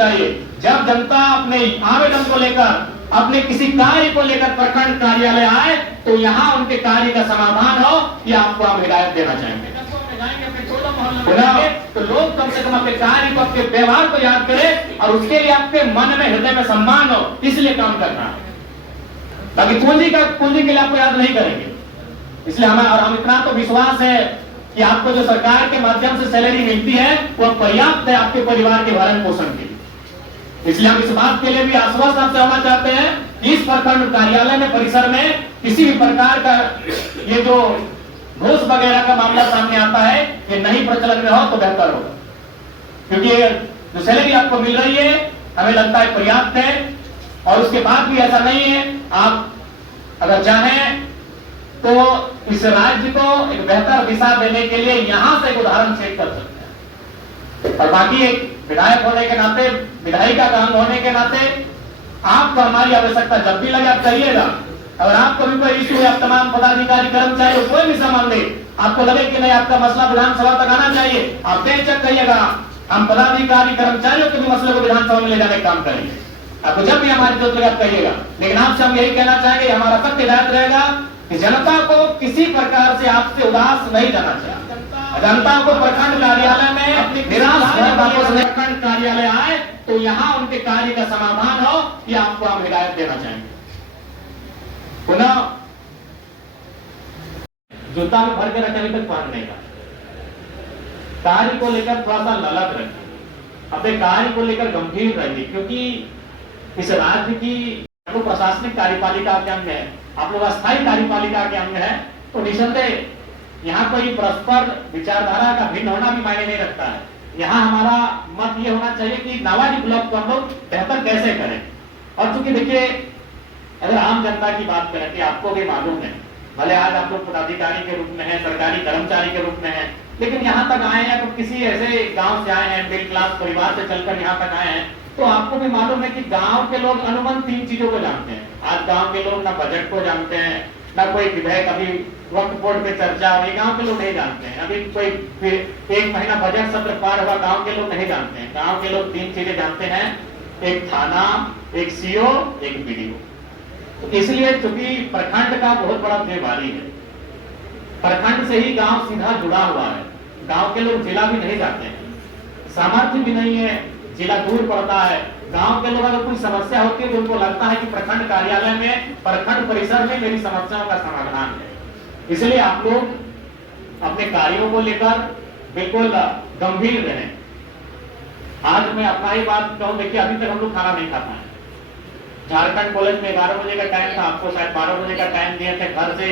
चाहिए। जब जनता अपने आवेदन को लेकर, अपने किसी कार्य को लेकर प्रखंड कार्यालय आए तो यहाँ उनके कार्य का समाधान हो, ये आपको हम हिदायत देना चाहेंगे। तो लोग कम से कम अपने कार्य को, अपने व्यवहार को याद करें और उसके लिए आपके मन में, हृदय में सम्मान हो, इसलिए काम करना है। ताकि पूंजी के लिए आपको याद नहीं करेंगे। इसलिए हम इतना तो विश्वास है कि आपको जो सरकार के माध्यम से सैलरी मिलती है वो पर्याप्त है आपके परिवार के भरण पोषण के लिए। इसलिए हम इस बात के लिए भी आश्वस्त आपसे होना चाहते हैं कि इस प्रखंड कार्यालय में, परिसर में किसी भी प्रकार का ये जो घूस वगैरह का मामला सामने आता है ये नहीं प्रचलन में हो तो बेहतर होगा, क्योंकि जो सैलरी आपको मिल रही है हमें लगता है पर्याप्त है। और उसके बाद भी ऐसा नहीं है, आप अगर चाहें तो इस राज्य को एक बेहतर दिशा देने के लिए यहां से एक उदाहरण सेट कर सकते हैं। और बाकी एक विधायक होने के नाते, विधायिका का अंग होने के नाते आपको हमारी आवश्यकता जब भी लगे आप कहिएगा। अगर आपको भी कोई इश्यू है, आप तमाम पदाधिकारी कर्मचारी कोई भी सामान दे, आपको लगे कि नहीं आपका मसला विधानसभा तक आना चाहिए, आप बेचक कहिएगा। हम पदाधिकारी कर्मचारियों के भी मसले को विधानसभा में ले जाने का काम करेंगे। आपको जब भी हमारी जरूरत लगे आप कहिएगा। लेकिन आपसे हम यही कहना चाहेंगे, हमारा सख्त हिदायत रहेगा कि जनता को किसी प्रकार से आपसे उदास नहीं जाना चाहिए। जनता को प्रखंड कार्यालय में निराश प्रखंड कार्यालय आए तो यहाँ उनके कार्य का समाधान हो, ये आपको हम हिदायत देना चाहेंगे। पुनः जूता में भर के रखे तक पहनने का कार्य को लेकर थोड़ा सा ललक रखिए, अपने कार्य को लेकर गंभीर रहिए, क्योंकि इस राज्य की आपको प्रशासनिक कार्यपालिका के अंग है, आप लोग अस्थायी कार्यपालिका के अंग है, तो निसंदेह यहाँ कोई परस्पर विचारधारा का भिन्न होना भी मायने नहीं रखता है। यहाँ हमारा मत ये होना चाहिए कि नावाडी ब्लॉक को हम लोग बेहतर कैसे करें। और चूंकि देखिए, अगर आम जनता की बात करें कि आपको भी मालूम है, भले आज आप लोग पदाधिकारी के रूप में हैं, सरकारी कर्मचारी के रूप में हैं, लेकिन यहाँ तक आए हैं तो किसी ऐसे गांव से आए हैं, मिडिल क्लास परिवार से चलकर यहाँ तक आए हैं, तो आपको भी मालूम है कि गांव के लोग अमूमन 3 चीजों को जानते हैं। आज गांव के लोग ना बजट को जानते हैं, ना कोई विधेयक अभी वक्त बोर्ड पे चर्चा हुई, गांव के लोग नहीं जानते हैं। अभी कोई 1 महीना बजट सत्र पार हुआ, गांव के लोग नहीं जानते हैं। गांव के लोग 3 चीजें जानते हैं, एक थाना, एक सीओ, एक बीडीओ। तो इसलिए चूंकि प्रखंड का बहुत बड़ा जिम्मेवारी है, प्रखंड से ही गांव सीधा जुड़ा हुआ है। गांव के लोग जिला भी नहीं जाते हैं, सामर्थ्य भी नहीं है, जिला दूर पड़ता है। गांव के लोग अगर कोई समस्या होती है तो उनको लगता है कि प्रखंड कार्यालय में, प्रखंड परिसर में मेरी समस्याओं का समाधान है। इसलिए आप लोग अपने कार्यों को लेकर बिल्कुल गंभीर रहें। आज मैं अपना ही बात कहूं, देखिए अभी तक हम लोग खाना नहीं खाता है। झारखंड कॉलेज में 11 बजे का टाइम था, आपको शायद 12 बजे का टाइम दिए थे। घर से